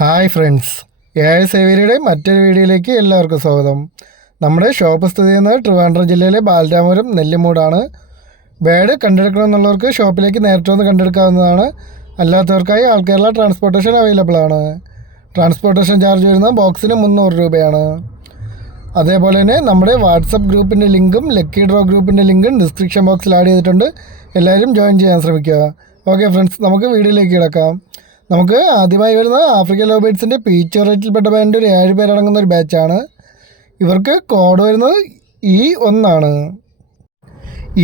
Hi friends, AI സേവ്യരുടെ മറ്റൊരു വീഡിയോയിലേക്ക് എല്ലാവർക്കും സ്വാഗതം. നമ്മുടെ ഷോപ്പ് സ്ഥിതി ചെയ്യുന്നത് ട്രിവാൻഡ്രം ജില്ലയിലെ ബാലരാമപുരം നെല്ലിമൂടാണ്. ബേഡ് കണ്ടെടുക്കണമെന്നുള്ളവർക്ക് ഷോപ്പിലേക്ക് നേരിട്ട് വന്ന് കണ്ടെടുക്കാവുന്നതാണ്. അല്ലാത്തവർക്കായി ആൾ കേരള ട്രാൻസ്പോർട്ടേഷൻ അവൈലബിൾ ആണ്. ട്രാൻസ്പോർട്ടേഷൻ ചാർജ് വരുന്നത് ബോക്സിന് 300 രൂപയാണ്. അതേപോലെ തന്നെ നമ്മുടെ വാട്സപ്പ് ഗ്രൂപ്പിൻ്റെ ലിങ്കും ലക്കി ഡ്രോ ഗ്രൂപ്പിൻ്റെ ലിങ്കും ഡിസ്ക്രിപ്ഷൻ ബോക്സിൽ ആഡ് ചെയ്തിട്ടുണ്ട്. എല്ലാവരും ജോയിൻ ചെയ്യാൻ ശ്രമിക്കുക. ഓക്കെ ഫ്രണ്ട്സ്, നമുക്ക് വീഡിയോയിലേക്ക് കിടക്കാം. നമുക്ക് ആദ്യമായി വരുന്ന ആഫ്രിക്കൻ ലവ് ബേർഡ്സിൻ്റെ പീച്ച് വെറൈറ്റിയിൽപ്പെട്ട ബാൻഡ് ഒരു 7 പേരടങ്ങുന്ന ഒരു ബാച്ചാണ്. ഇവർക്ക് കോഡ് വരുന്നത് E1 ആണ്.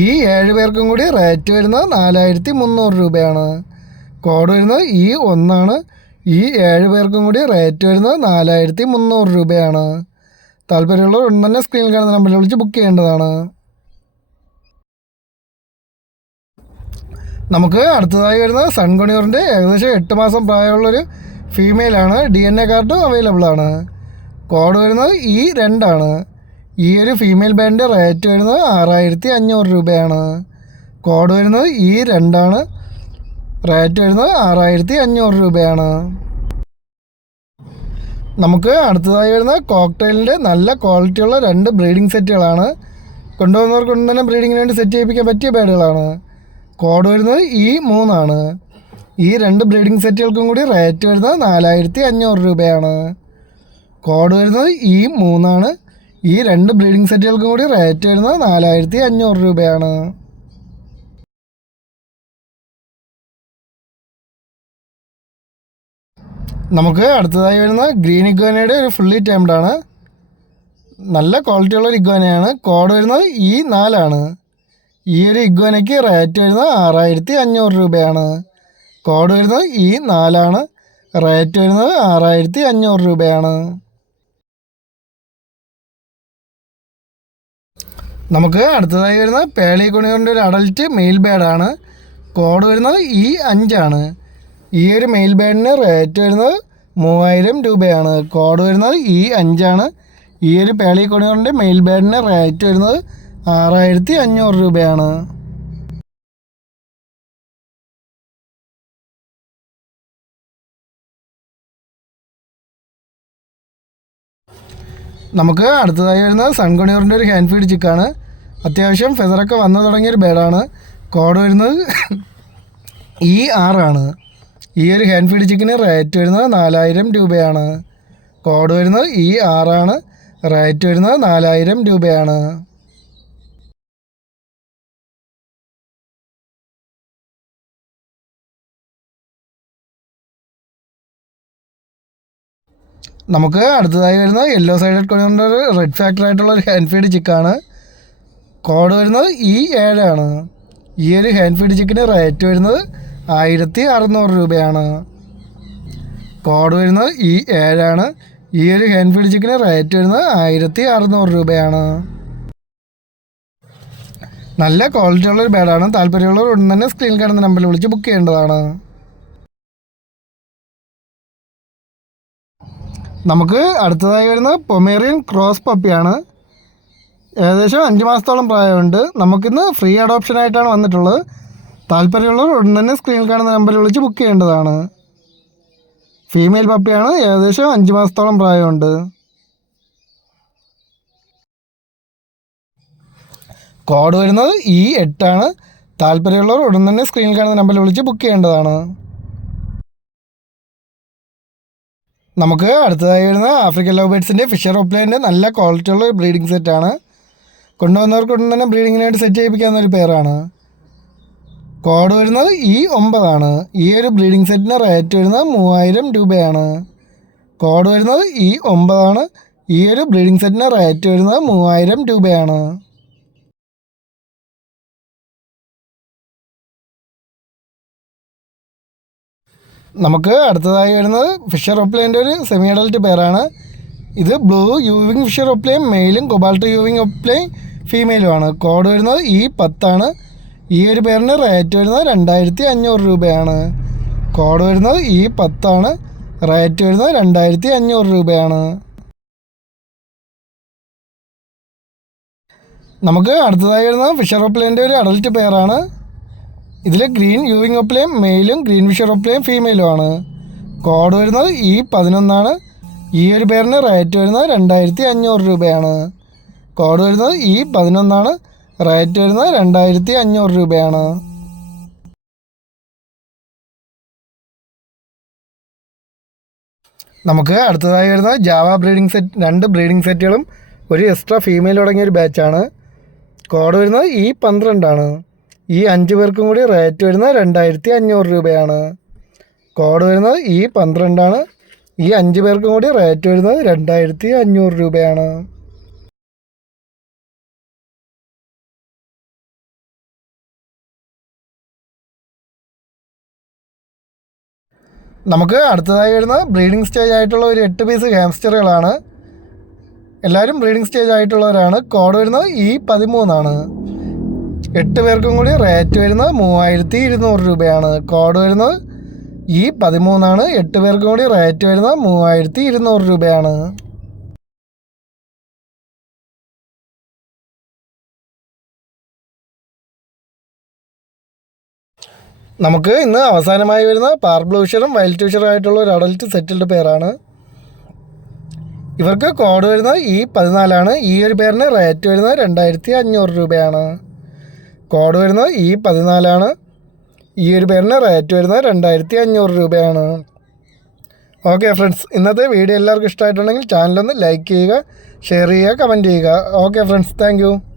ഈ 7 പേർക്കും കൂടി റേറ്റ് വരുന്നത് 4300 രൂപയാണ്. കോഡ് വരുന്നത് E1 ആണ്. ഈ 7 പേർക്കും കൂടി റേറ്റ് വരുന്നത് 4300 രൂപയാണ്. താല്പര്യമുള്ളവർ ഉടൻ തന്നെ സ്ക്രീനിൽ കാണുന്ന നമ്പറിൽ വിളിച്ച് ബുക്ക് ചെയ്യേണ്ടതാണ്. നമുക്ക് അടുത്തതായി വരുന്ന സൺകൊണിയൂറിൻ്റെ ഏകദേശം 8 മാസം പ്രായമുള്ളൊരു ഫീമെയിലാണ്. DNA കാർഡും അവൈലബിൾ ആണ്. കോഡ് വരുന്നത് E2 ആണ്. ഈ ഒരു ഫീമെയിൽ ബാൻഡിൻ്റെ റേറ്റ് വരുന്നത് 6500 രൂപയാണ്. കോഡ് വരുന്നത് E2 ആണ്. റേറ്റ് വരുന്നത് 6500 രൂപയാണ്. നമുക്ക് അടുത്തതായി വരുന്ന കോക്ടെയിലിൻ്റെ നല്ല ക്വാളിറ്റിയുള്ള 2 ബ്രീഡിംഗ് സെറ്റുകളാണ്. കൊണ്ടുവന്നവർക്കൊന്നും തന്നെ ബ്രീഡിങ്ങിന് വേണ്ടി സെറ്റ് ചെയ്യിപ്പിക്കാൻ പറ്റിയ ബേഡുകളാണ്. കോഡ് വരുന്നത് E3 ആണ്. ഈ 2 ബ്രീഡിംഗ് സെറ്റുകൾക്കും കൂടി റേറ്റ് വരുന്നത് 4500 രൂപയാണ്. കോഡ് വരുന്നത് E3 ആണ്. ഈ 2 ബ്രീഡിംഗ് സെറ്റുകൾക്കും കൂടി റേറ്റ് വരുന്നത് 4500 രൂപയാണ്. നമുക്ക് അടുത്തതായി വരുന്ന ഗ്രീൻ ഇഗ്വാനയുടെ ഒരു ഫുള്ളി ടൈംഡാണ്. നല്ല ക്വാളിറ്റിയുള്ള ഒരു ഇഗ്വാനയാണ്. കോഡ് വരുന്നത് E4 ആണ്. ഈ ഒരു ഇഗ്വാനയ്ക്ക് റേറ്റ് വരുന്നത് 6500 രൂപയാണ്. കോഡ് വരുന്നത് E4 ആണ്. റേറ്റ് വരുന്നത് 6500 രൂപയാണ്. നമുക്ക് അടുത്തതായി വരുന്ന പേളിക്കൊണിയൂറിൻ്റെ ഒരു അഡൽറ്റ് മെയിൽ ബേഡാണ്. കോഡ് വരുന്നത് E5 ആണ്. ഈ ഒരു മെയിൽ ബേഡിന് റേറ്റ് വരുന്നത് 3000 രൂപയാണ്. കോഡ് വരുന്നത് E5 ആണ്. ഈ ഒരു പേളിക്കൊണിയൂറിൻ്റെ മെയിൽ ബേഡിന് റേറ്റ് വരുന്നത് 6500 രൂപയാണ്. നമുക്ക് അടുത്തതായി വരുന്നത് സൺകൊണിയൂറിൻ്റെ ഒരു ഹാൻഡ് ഫീഡ് ചിക്കാണ്. അത്യാവശ്യം ഫെദറൊക്കെ വന്നു തുടങ്ങിയൊരു ബേഡാണ്. കോഡ് വരുന്നത് E6 ആണ്. ഈ ഒരു ഹാൻഡ് ഫീഡ് ചിക്കിന് റേറ്റ് വരുന്നത് 4000 രൂപയാണ്. കോഡ് വരുന്നത് E6 ആണ്. റേറ്റ് വരുന്നത് 4000 രൂപയാണ്. നമുക്ക് അടുത്തതായി വരുന്ന യെല്ലോ സൈഡഡ് കൊണിയൂറിൻ്റെ ഒരു റെഡ് ഫാക്ടർ ആയിട്ടുള്ള ഒരു ഹാൻഡ് ഫീഡ് ചിക്കാണ്. കോഡ് വരുന്നത് E7 ആണ്. ഈ ഒരു ഹാൻഡ് ഫീഡ് ചിക്കിന് റേറ്റ് വരുന്നത് 1600 രൂപയാണ്. കോഡ് വരുന്നത് E7 ആണ്. ഈ ഒരു ഹാൻഡ് ഫീഡ് ചിക്കിന് റേറ്റ് വരുന്നത് 1600 രൂപയാണ്. നല്ല ക്വാളിറ്റി ഉള്ളൊരു ബേഡാണ്. താല്പര്യമുള്ളവർ ഉടൻ തന്നെ സ്ക്രീനിൽ കാണുന്ന നമ്പറിൽ വിളിച്ച് ബുക്ക് ചെയ്യേണ്ടതാണ്. നമുക്ക് അടുത്തതായി വരുന്ന പൊമേറിയൻ ക്രോസ് പപ്പിയാണ്. ഏകദേശം 5 മാസത്തോളം പ്രായമുണ്ട്. നമുക്കിന്ന് ഫ്രീ അഡോപ്ഷനായിട്ടാണ് വന്നിട്ടുള്ളത്. താല്പര്യമുള്ളവർ ഉടൻ തന്നെ സ്ക്രീനിൽ കാണുന്ന നമ്പറിൽ വിളിച്ച് ബുക്ക് ചെയ്യേണ്ടതാണ്. ഫീമെയിൽ പപ്പിയാണ്. ഏകദേശം 5 മാസത്തോളം പ്രായമുണ്ട്. കോഡ് വരുന്നത് E8 ആണ്. താല്പര്യമുള്ളവർ ഉടൻ തന്നെ സ്ക്രീനിൽ കാണുന്ന നമ്പറിൽ വിളിച്ച് ബുക്ക് ചെയ്യേണ്ടതാണ്. നമുക്ക് അടുത്തതായി വരുന്ന ആഫ്രിക്കൻ ലവ് ബേർഡ്സിൻ്റെ ഫിഷർ ഓപ്ലൈൻ്റെ നല്ല ക്വാളിറ്റിയുള്ള ഒരു ബ്രീഡിംഗ് സെറ്റാണ്. കൊണ്ടുവന്നവർക്ക് ഉടൻ തന്നെ ബ്രീഡിങ്ങിന് വേണ്ടി സെറ്റ് ചെയ്യിപ്പിക്കാവുന്ന ഒരു പെയറാണ്. കോഡ് വരുന്നത് E9 ആണ്. ഈ ഒരു ബ്രീഡിംഗ് സെറ്റിന് റേറ്റ് വരുന്നത് 3000 രൂപയാണ്. കോഡ് വരുന്നത് E9 ആണ്. ഈ ഒരു ബ്രീഡിംഗ് സെറ്റിന് റേറ്റ് വരുന്നത് 3000 രൂപയാണ്. നമുക്ക് അടുത്തതായി വരുന്നത് ഫിഷർ ഒപ്ലൈൻ്റെ ഒരു സെമി അഡൽറ്റ് പെയറാണ്. ഇത് ബ്ലൂ യൂവിങ് ഫിഷർ ഒപ്ലൈൻ മെയിലും കൊബാൾട്ട് യൂവിങ് ഒപ്ലൈൻ ഫീമെയിലുമാണ്. കോഡ് വരുന്നത് E10 ആണ്. ഈ ഒരു പെയറിന് റേറ്റ് വരുന്നത് 2500 രൂപയാണ്. കോഡ് വരുന്നത് E10 ആണ്. റേറ്റ് വരുന്നത് 2500 രൂപയാണ്. നമുക്ക് അടുത്തതായി വരുന്നത് ഫിഷർ ഒപ്ലൈൻ്റെ ഒരു അഡൽറ്റ് പെയറാണ്. ഇതിൽ ഗ്രീൻ യൂവിങ് ഒപ്ലൈൻ മെയിലും ഗ്രീൻ ഫിഷർ ഒപ്ലൈൻ ഫീമെയിലുമാണ്. കോഡ് വരുന്നത് E11 ഈ ഒരു പേരിന് റേറ്റ് വരുന്നത് 2500 രൂപയാണ്. കോഡ് വരുന്നത് E11 റേറ്റ് വരുന്നത് 2500 രൂപയാണ്. നമുക്ക് അടുത്തതായി വരുന്നത് ജാവ ബ്രീഡിംഗ് സെറ്റ്, 2 ബ്രീഡിംഗ് സെറ്റുകളും ഒരു എക്സ്ട്രാ ഫീമെയിൽ അടങ്ങിയ ഒരു ബാച്ചാണ്. കോഡ് വരുന്നത് E12 ഈ 5 പേർക്കും കൂടി റേറ്റ് വരുന്നത് 2500 രൂപയാണ്. കോഡ് വരുന്നത് E12 ഈ 5 പേർക്കും കൂടി റേറ്റ് വരുന്നത് 2500 രൂപയാണ്. നമുക്ക് അടുത്തതായി വരുന്ന ബ്രീഡിംഗ് സ്റ്റേജ് ആയിട്ടുള്ള ഒരു 8 പീസ് ഹാംസ്റ്ററുകളാണ്. എല്ലാവരും ബ്രീഡിംഗ് സ്റ്റേജ് ആയിട്ടുള്ളവരാണ്. കോഡ് വരുന്നത് E13 8 പേർക്കും കൂടി റേറ്റ് വരുന്നത് 3200 രൂപയാണ്. കോഡ് വരുന്നത് E13 8 പേർക്കും കൂടി റേറ്റ് വരുന്നത് 3200 രൂപയാണ്. നമുക്ക് ഇന്ന് അവസാനമായി വരുന്ന പാർബ്ലൂഷറും വൈൽഡ് ട്യൂഷറും ആയിട്ടുള്ള ഒരു അഡൽറ്റ് സെറ്റിൽഡ് പേരാണ്. ഇവർക്ക് കോഡ് വരുന്നത് E14 ഈ ഒരു പേരിന് റേറ്റ് വരുന്നത് 2500 രൂപയാണ്. കോഡ് വരുന്നത് E14 ഈ ഒരു പേരിന് റേറ്റ് വരുന്നത് 2500 രൂപയാണ്. ഓക്കെ ഫ്രണ്ട്സ്, ഇന്നത്തെ വീഡിയോ എല്ലാവർക്കും ഇഷ്ടമായിട്ടുണ്ടെങ്കിൽ ചാനലൊന്ന് ലൈക്ക് ചെയ്യുക, ഷെയർ ചെയ്യുക, കമൻറ്റ് ചെയ്യുക. Okay friends, thank